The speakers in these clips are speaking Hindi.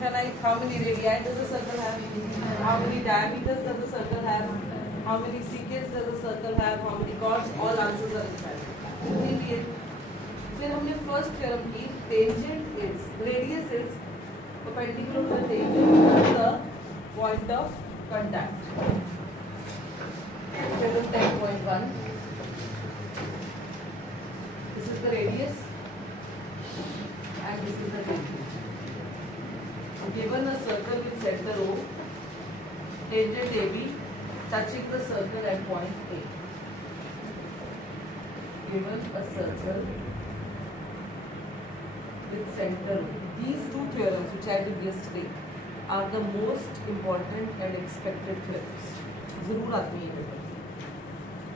infinite. How many radii does a circle have? How many diameters does a circle have? How many secants does a circle have? How many chords? All answers are infinite. फिर हमने first theorem की tangent is radius is perpendicular to the tangent to the point of contact. Theorem 10.1. This is the radius and this is the tangent. Given a circle with center O, tangent AB touching the circle at point A. Given a circle with center O. These two theorems which I did yesterday are the most important and expected theorems. जरूर आती है ये,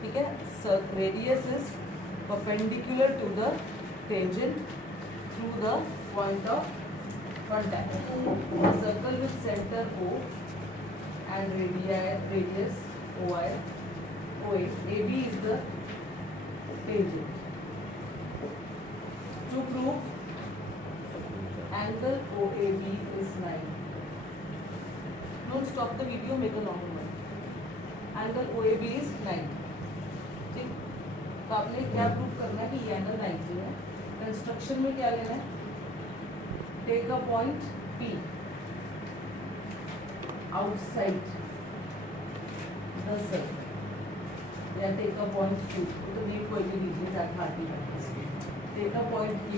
ठीक है? Radius is perpendicular to the tangent through the point of contact. A circle with center O and radius OI, OA. AB is the tangent. To prove angle OAB is 90. Don't stop the video, make a normal one. Angle OAB is 90. ठीक, तो आपने क्या प्रूव करना है कि ये एंगल 90 है. कंस्ट्रक्शन में क्या लेना है? Take a point P outside the circle या टेक अ पॉइंट Q. तो नेट कोई भी लीजिए that hardly matters. Take a point Q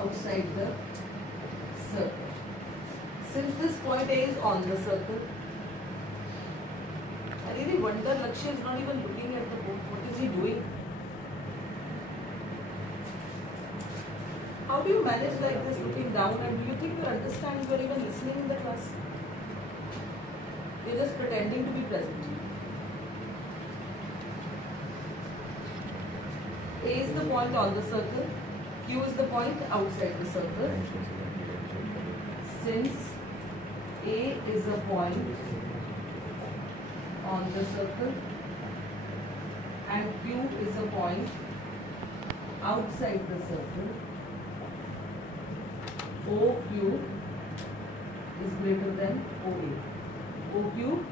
outside the circle. Since this point A is on the circle, I really wonder Lakshya is not even looking at the board. What is he doing? How do you manage like this, looking down, and do you think you understand you are even listening in the class? You're just pretending to be present. A is the point on the circle. Q is the point outside the circle. Since A is a point on the circle and Q is a point outside the circle, OQ is greater than OA. OQ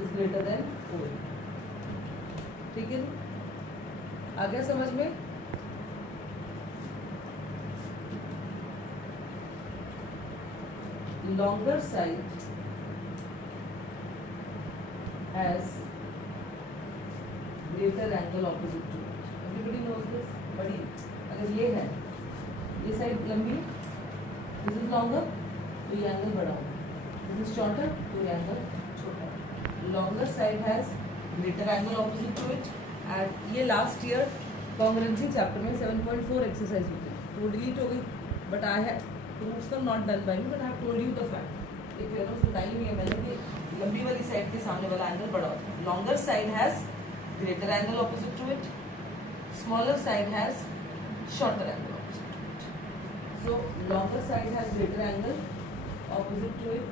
is greater than OA. ठीक है? आ गया समझ में? Longer side has greater angle opposite to it. Everybody knows this. बड़ी अगर ये है, ये साइड लंबी, this is longer, तो ये एंगल बड़ा होगा. This is shorter, तो ये एंगल छोटा. Longer side has greater angle opposite to it. And ये last year congruency chapter में 7.4 exercise होती है. वो delete हो गई, but I have proofs are not done by me, but I have told you the fact. एक theorem सुनाई हुई है मैंने कि लंबी वाली साइड के सामने वाला एंगल बड़ा होता है. Longer side has greater angle opposite to it. Smaller side has shorter angle opposite to it. So longer side has greater angle opposite to it,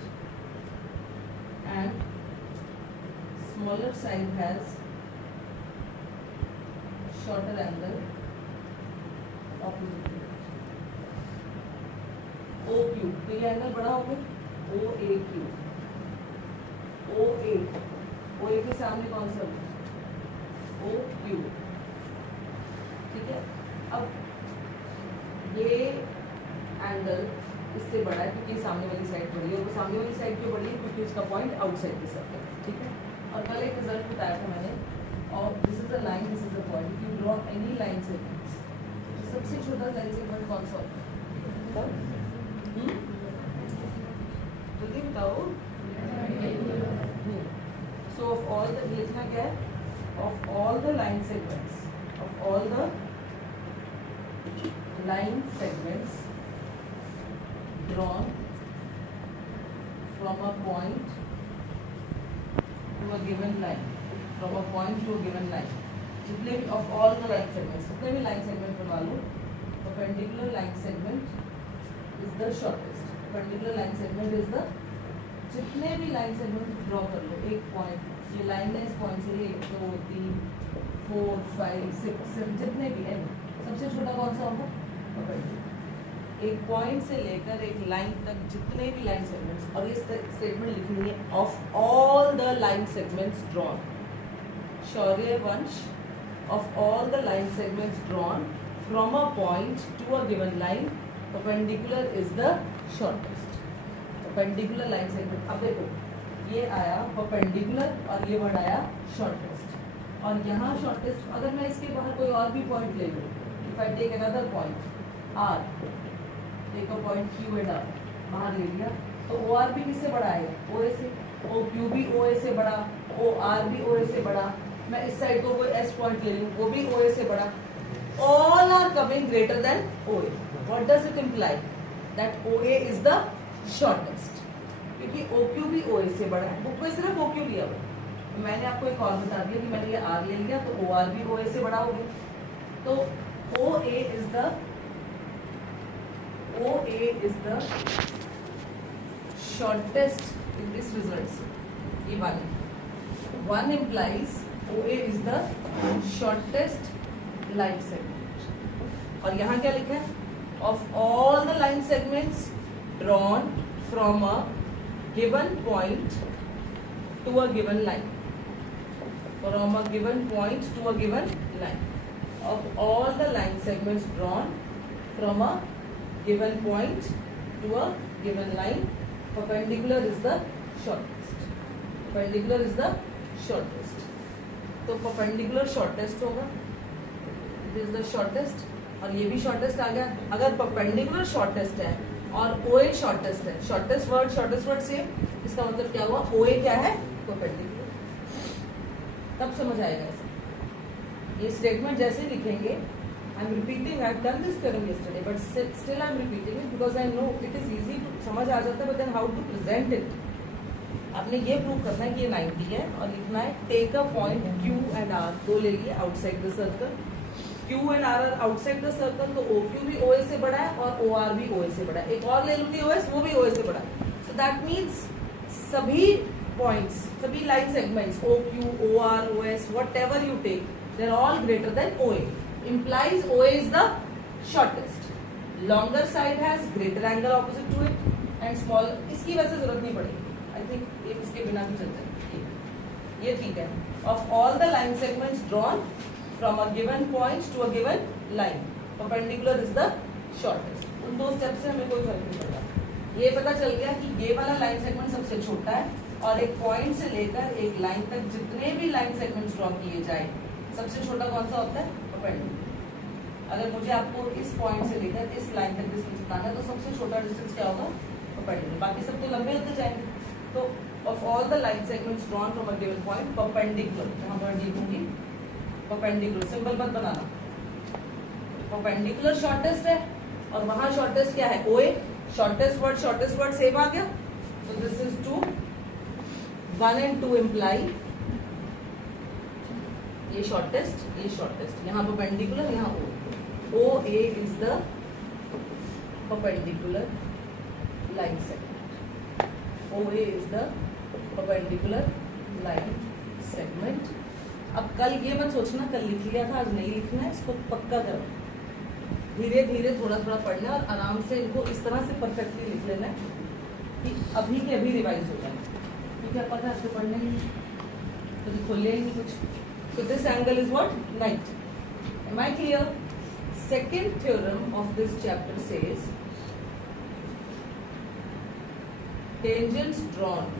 and smaller side has shorter angle opposite to it. OQ, तो ये एंगल बड़ा होगा. OAQ, OA के सामने कौन सा होगा? OQ. ठीक है? अब ये एंगल इससे बड़ा है क्योंकि सामने वाली साइड बड़ी है, और वो सामने वाली साइड क्यों बड़ी है? क्योंकि उसका पॉइंट आउटसाइड के सर्कल है. ठीक है? और कल एक रिजल्ट बताया था मैंने, और this is a line, this is a point. If you draw any line segments, सबसे छोटा लाइन सेगमेंट कौन सा होता है? जल्दी बताओ. So of all the, लिखना क्या है? Of all the line segments, of all the line segments drawn from a point to a given line, from a point to a given line, जितने भी of all the line segments, जितने भी line segment बनवा लो, perpendicular line segment is the shortest. Perpendicular line segment is the, जितने भी लाइन सेगमेंट ड्रॉ कर लो, एक पॉइंट, ये लाइन है इस पॉइंट से 1 2 3 4 5 6 7, जितने भी एन, सबसे छोटा कौन सा होगा? एक पॉइंट से लेकर एक लाइन तक जितने भी लाइन सेगमेंट्स, और ये स्टेटमेंट लिखनी है, of all the line segments drawn, शौर्य वंश, of all the line segments drawn from a point to a given line, perpendicular is the shortest. Perpendicular line segment, अब देखो ये आया परपेंडिकुलर और ये वर्ड आया शॉर्टेस्ट, और यहाँ शॉर्टेस्ट, अगर मैं इसके बाहर कोई और भी पॉइंट ले लूँ, if I take another point R, take a point Q and R, बाहर ले लिया, तो OR भी किससे बड़ा आएगा? OA से। OQ भी OA से बड़ा, OR भी OA से बड़ा, मैं इस साइड को कोई S पॉइंट ले लूँ, वो भी OA से बड़ा, all are coming greater than OA. What does it imply? That OA is the shortest, क्योंकि OQ भी OA से बड़ा है। बुक में सिर्फ OQ लिया हुआ, मैंने आपको एक और बता दिया कि मैंने ये R ले लिया तो OR भी OA से बड़ा हो गया, तो OA is the shortest in this result. ये one implies OA is the shortest line segment, और यहाँ क्या लिखा है? Of all the line segments drawn from a given point to a given line, from a given point to a given line, of all the line segments drawn from a given point to a given line, perpendicular is the shortest. Perpendicular is the shortest. तो perpendicular shortest होगा, it is the shortest, और ये भी shortest आ गया। अगर perpendicular shortest है और OA shortest है, shortest word same, इसका मतलब क्या हुआ? OA क्या है? perpendicular। तब समझ आएगा ऐसे। ये स्टेटमेंट जैसे लिखेंगे, I am repeating, I have done this theorem yesterday, but still I am repeating it because I know it is easy to समझ आ जाता है, but then how to present it? आपने ये प्रूव करना है कि ये 90 है, और लिखना है take a point Q and R, दो ले लिए outside the circle, Q and R are outside the circle, तो OQ भी OA से बड़ा है और OR भी OA से बड़ा है, एक और ले लूंगी OS, वो भी OA से बड़ा है, so that means सभी पॉइंट्स, सभी line segments OQ, OR, OS, whatever you take, they are all greater than OA. Implies OA is the shortest. Longer side has greater angle opposite to it, and small, इसकी वैसे जरूरत नहीं पड़ेगी, I think ये इसके बिना भी चल जाएगी, ये ठीक है। Of all the line segments drawn from a given point to a given line, perpendicular is the shortest. उन दो स्टेप से हमें कोई फर्क नहीं पड़ता। ये पता चल गया कि ये वाला लाइन सेगमेंट सबसे छोटा है, और एक पॉइंट से लेकर एक लाइन तक जितने भी लाइन सेगमेंट्स ड्रॉ किए जाए, सबसे छोटा कौन सा होता है? अगर मुझे आपको इस पॉइंट से लेकर इस लाइन तक डिस्टेंस बताना है, तो सबसे छोटा डिस्टेंस क्या होगा? परपेंडिकुलर। बाकी सब तो लंबे होते जाएंगे। तो of all the line segments drawn from a given point, perpendicular, यहाँ पर लिखूंगी परपेंडिकुलर, सिंबल मत बनाना, परपेंडिकुलर शॉर्टेस्ट है, और वहां शॉर्टेस्ट क्या है? OA। शॉर्टेस्ट वर्ड सेम आ गया, so this is 2, 1 and 2 imply ये शॉर्टेस्ट, यहाँ परपेंडिकुलर, यहाँ OA is the perpendicular line segment. OA is the perpendicular line segment. अब कल ये मत सोचना कल लिख लिया था आज नहीं लिखना है, इसको पक्का करो, धीरे धीरे थोड़ा थोड़ा पढ़ना और आराम से इनको इस तरह से परफेक्टली लिख लेना है कि अभी के अभी रिवाइज हो जाए, क्योंकि आप पता है पढ़ने ही तो खोले ही नहीं कुछ। So this angle is what? 90. Am I clear? Second theorem of this chapter says tangents drawn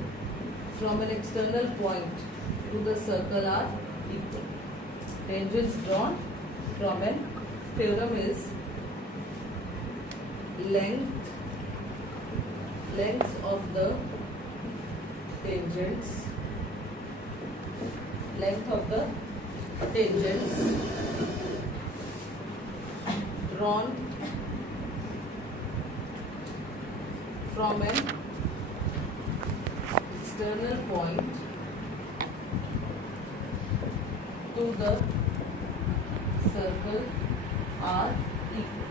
from an external point to the circle are equal. Tangents drawn from an theorem is length of the tangents drawn from an external point to the circle are equal.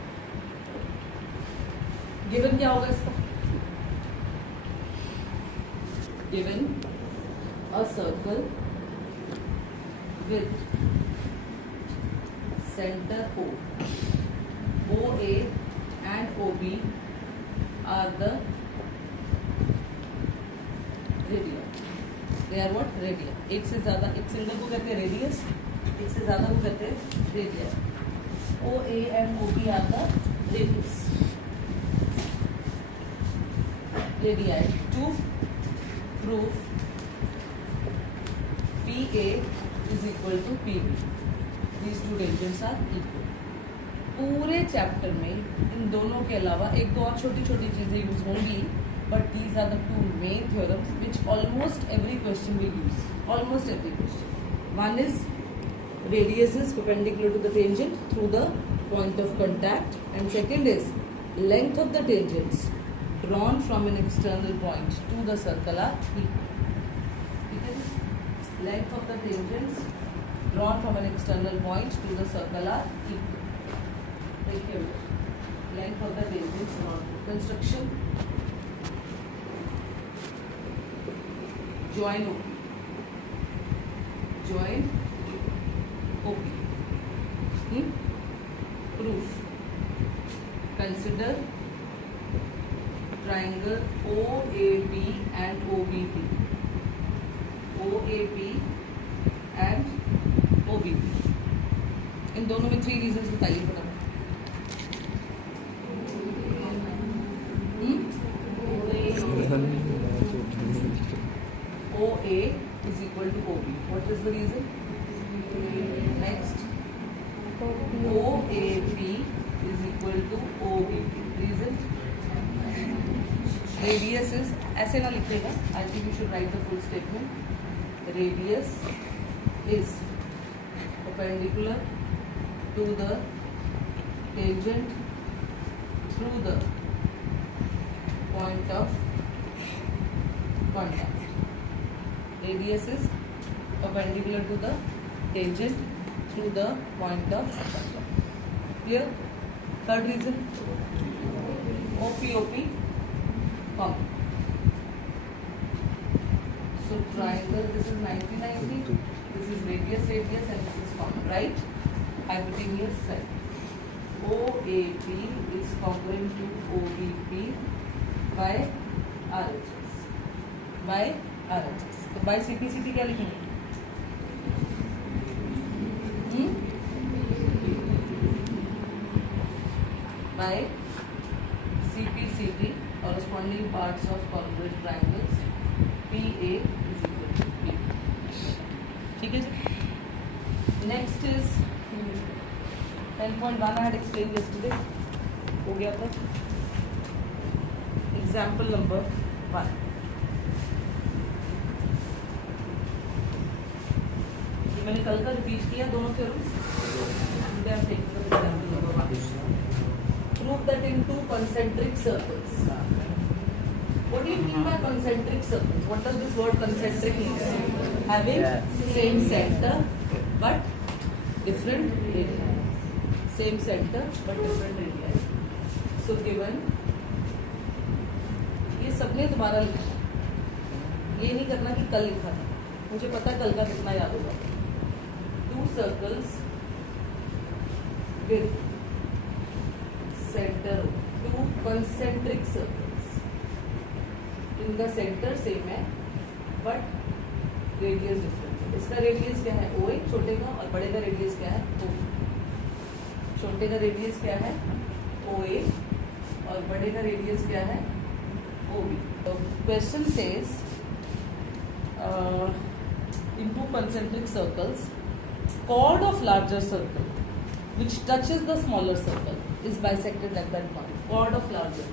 Given क्या होगा इसका? Given a circle with center O, OA and OB are the radii. They are what? Radii. एक से ज़्यादा, एक सिंगल को कहते हैं रेडियस, एक से ज़्यादा को कहते हैं radio. OA and OB are the radius. Radii. To prove PA is equal to PB. These two tangents are equal. पूरे चैप्टर में इन दोनों के अलावा एक दो और छोटी छोटी चीज़ें यूज होंगी, but these are the two main theorems which almost every question will use. Almost every question. One is radius is perpendicular to the tangent through the point of contact, and second is length of the tangents drawn from an external point to the circle are equal. ठीक है. Length of the tangents drawn from an external point to the circle are equal. Take care. Length of the tangents drawn to construction. Join OP. Join OP. Proof. Consider triangle OAB and OBP. OAB and OBP. इन दोनों में 3 रीजंस बताइए फटाफट. OA is equal to OB. What is the reason? Next. OAB is equal to OBP. Reason? Radius is, ऐसे ना लिखेगा. I think you should write the full statement. Radius is perpendicular to the tangent through the point of contact. Radius is perpendicular to the tangent through the point of contact. Clear? Third reason, OP common. So triangle, this is 90-90. This is radius, and this is common, right? Hypotenuse side. OAP is congruent to OBP by RHS. By RHS. तो by CPCT क्या लिखेंगे? By CPCT, corresponding parts of congruent triangles, PA is equal to P. ठीक है जी. Next is 10.1. I had explained yesterday. हो गया था. Example number 1. ये मैंने कल का रिपीट किया दोनों theorems. Today I am taking the example number 1. Prove that in two concentric circles. What do you mean by concentric circles? What does this word concentric mean? Having same center but different radii. Same center but different radii. So given, ये सबने दोबारा लिखा. ये नहीं करना कि कल लिखा था. मुझे पता है कल का कितना याद होगा. Two circles with center, two concentric circles. इनका सेंटर सेम है बट रेडियस डिफरेंट है. इसका रेडियस क्या है? OA छोटे का, और बड़े का रेडियस क्या है? OB. छोटे का रेडियस क्या है? OA, और बड़े का रेडियस क्या है? OB. तो question says in two concentric circles, chord of larger circle which touches the smaller circle is bisected at that point. Chord of larger.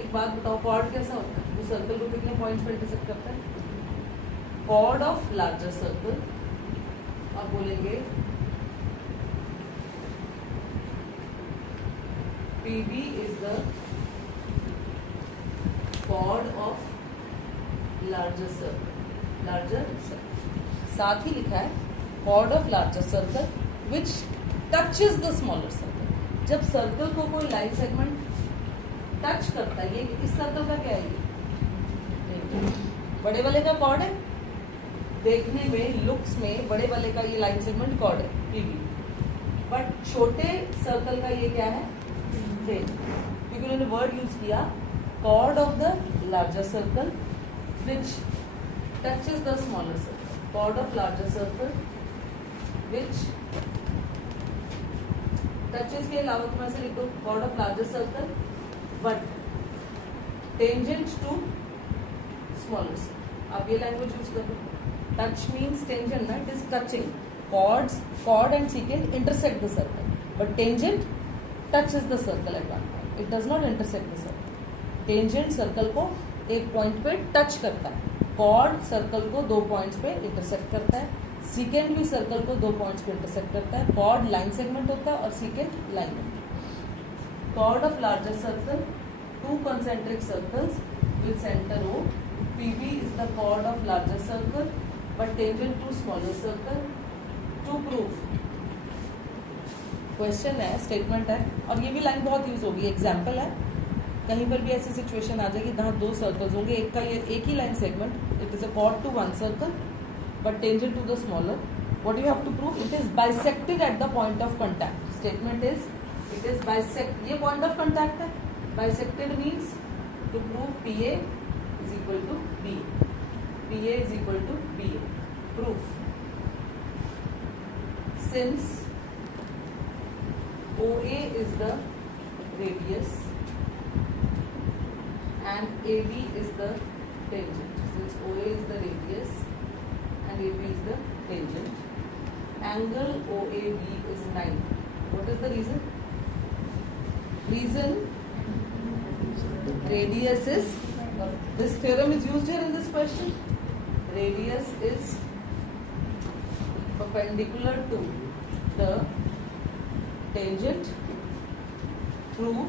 एक बात बताओ, chord कैसा होता है? वो सर्कल को कितने पॉइंट्स पर इंटरसेक्ट करता है? Chord of larger circle, आप बोलेंगे PB is the chord of larger circle. Larger circle. साथ ही लिखा है chord of larger circle which touches the smaller circle. जब सर्कल को कोई लाइन सेगमेंट टच करता है, ये इस सर्कल का क्या है? ये बड़े वाले का कॉर्ड है. देखने में लुक्स में बड़े वाले का ये लाइन सेगमेंट कॉर्ड है PB, बट छोटे सर्कल का ये क्या है? क्योंकि उन्होंने वर्ड यूज किया chord of the larger circle which touches the smaller circle. Chord of larger circle which touches के अलावा तुम ऐसे लिखो chord of larger circle but tangent to smaller circle. आप ये लैंग्वेज यूज करो. Touch means tangent, ना? It is touching. Chord and secant intersect the circle, but tangent touches the circle at one point. It does not intersect the circle. Tangent circle को एक पॉइंट पे टच करता है, कॉर्ड सर्कल को 2 पॉइंट्स पे इंटरसेक्ट करता है, सीकेंट भी सर्कल को 2 पॉइंट्स पे इंटरसेक्ट करता है. कॉर्ड लाइन सेगमेंट होता है और secant line. Chord of larger circle 2 concentric circles with center O. PB is the chord of larger circle but tangent to smaller circle. To prove question है, स्टेटमेंट है, और ये भी लाइन बहुत यूज होगी. एग्जाम्पल है, कहीं पर भी ऐसी सिचुएशन आ जाएगी जहाँ 2 सर्कल्स होंगे, एक का ये एक ही line segment. It is a chord to 1 circle but tangent to the smaller. What you have to prove? It is bisected at the point of contact. Statement is it is bisect. ये पॉइंट ऑफ कॉन्टैक्ट है. Bisected means to prove PA is equal to BA. PA is equal to BA. Proof. Since OA is the radius and AB is the tangent. Since OA is the radius and AB is the tangent, angle OAB is 90. What is the reason? Reason, radius is, this theorem is used here in this question. Radius is perpendicular to the tangent through,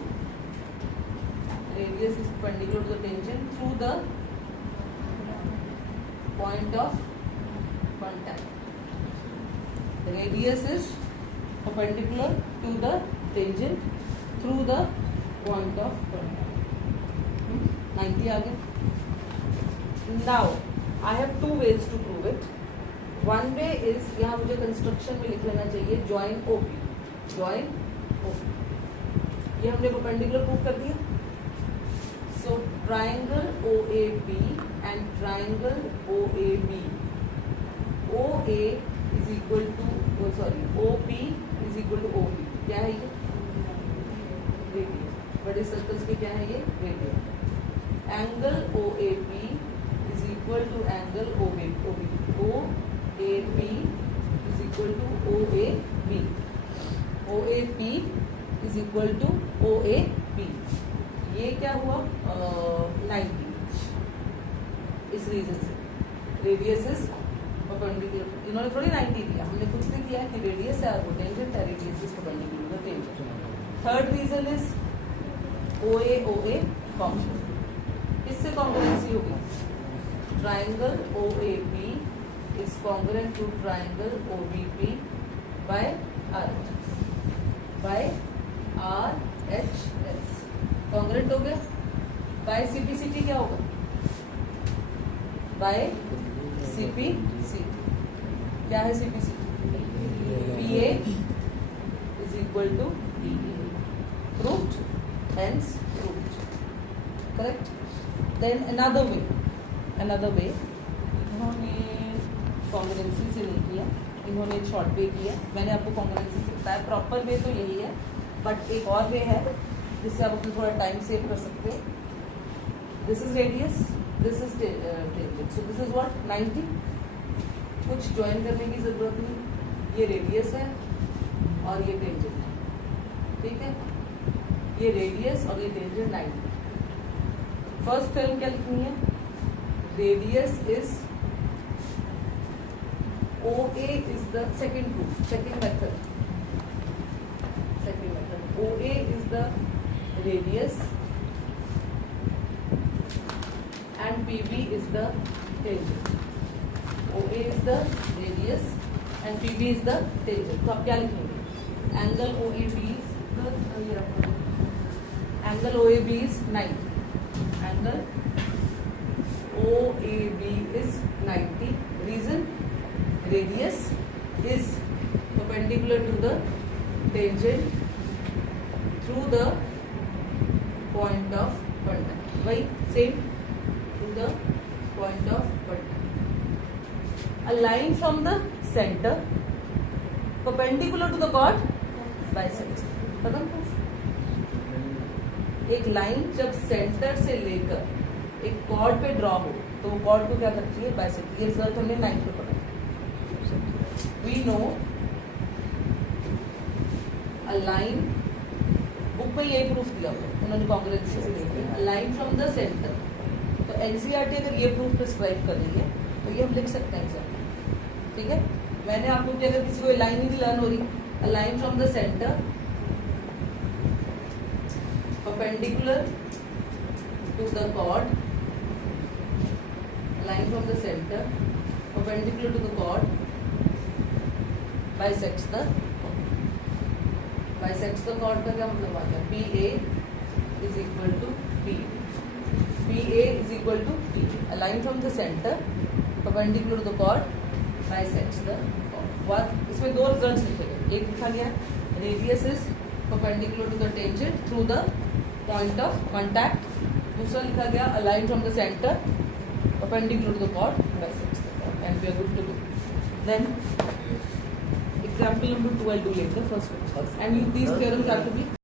radius is perpendicular to the tangent through the point of contact. The radius is perpendicular to the tangent through the point of contact. 90 आ गए. Now I have 2 ways to prove it. One way is, यहाँ मुझे कंस्ट्रक्शन में लिख लेना चाहिए join OP. Join OP. ये हमने परपेंडिकुलर प्रूव कर दिया. So triangle OAB and triangle OAB. OA is equal to, sorry, OP is equal to OB. क्या है ये? रेडियस. बड़े सर्कल्स के क्या है ये? Radius. Angle OAP is equal to angle OAB. OAB is equal to OAB. OAP is equal to OAB. ये क्या हुआ? 90. इस रीजन से रेडियस इज परपेंडिकुलर. इन्होंने थोड़ी 90 दिया, हमने कुछ भी किया कि रेडियस है और वो टेंजेंट है. Radius is perpendicular to tangent. Third reason is OA congruent. इससे कॉन्ग्रुएंसी होगी. Triangle OAB is congruent to triangle OBP by RHS. Congruent हो गया. बाय CPCT क्या होगा? By CPCT. क्या है CPCT? PA is equal to proved, hence proved. Correct? Then another way. इन्होंने कॉन्ग्रुएंसी से नहीं किया, इन्होंने शॉर्ट वे किया. मैंने आपको कॉन्ग्रुएंसी से बताया. प्रॉपर वे तो यही है, बट एक और वे है जिससे आप अपना थोड़ा टाइम सेव कर सकते हैं. This is radius, this is tangent. So this is what? 90. कुछ ज्वाइन करने की जरूरत नहीं. ये रेडियस है और ये टेंजेंट. ठीक है, ये रेडियस और ये टेंजेंट 90. फर्स्ट टर्म क्या लिखनी है? Radius is OA is the second method. OA is the radius and PB is the tangent. OA is the radius and PB is the tangent. तो आप क्या लिखेंगे? Angle OAB is angle OAB is 90. Angle OAB is 90. Reason? Radius is perpendicular to the tangent through the point of contact. वही same to the point of contact. A line from the center perpendicular to the chord bisects. खत्म. एक लाइन जब सेंटर से लेकर एक कॉर्ड पे ड्रॉ हो तो वो कॉर्ड को क्या करती है? बाइसेक्ट. ये रिजल्ट हमने 9th में पढ़ा. We know a line, book में यही प्रूफ दिया हुआ उन्होंने कॉन्ग्रुएंसी से देखते हैं. A line from the centre. तो एनसीईआरटी अगर ये प्रूफ प्रिस्क्राइब कर रही है तो ये हम लिख सकते हैं एग्जाम. ठीक है. मैंने आपको कि अगर किसी को लाइन ही नहीं लर्न हो रही, a line from the centre perpendicular to the chord, line from the center perpendicular to the chord bisects the chord का क्या मतलब आ गया? PA is equal to P. PA is equal to P. A line from the center perpendicular to the chord bisects the chord. What? इसमें दो रिजल्ट्स लिखे गए. एक लिखा गया radius is perpendicular to the tangent through the point of contact. दूसरा लिखा गया a line from the center perpendicular to the chord bisects the chord, and we are good to go. Then example number 2 I'll do later. First, and these theorems have to be